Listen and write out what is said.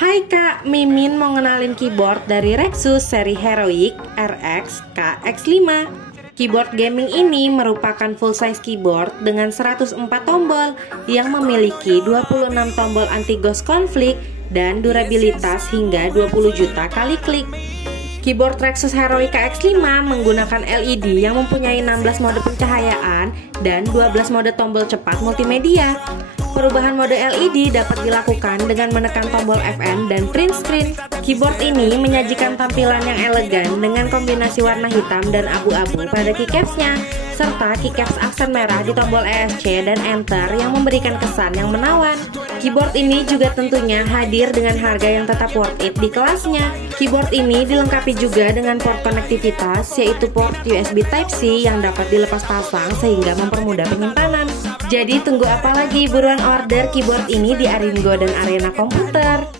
Hai Kak, Mimin mau ngenalin keyboard dari Rexus seri Heroic RX KX5. Keyboard gaming ini merupakan full size keyboard dengan 104 tombol yang memiliki 26 tombol anti ghost konflik dan durabilitas hingga 20 juta kali klik. Keyboard Rexus Heroic KX5 menggunakan LED yang mempunyai 16 mode pencahayaan dan 12 mode tombol cepat multimedia. Perubahan mode LED dapat dilakukan dengan menekan tombol Fn dan print screen. Keyboard ini menyajikan tampilan yang elegan dengan kombinasi warna hitam dan abu-abu pada keycapsnya, serta keycaps aksen merah di tombol ESC dan Enter yang memberikan kesan yang menawan. Keyboard ini juga tentunya hadir dengan harga yang tetap worth it di kelasnya. Keyboard ini dilengkapi juga dengan port konektivitas, yaitu port USB Type-C yang dapat dilepas pasang sehingga mempermudah penyimpanan. Jadi tunggu apa lagi, buruan order keyboard ini di Aringo dan Arena Komputer.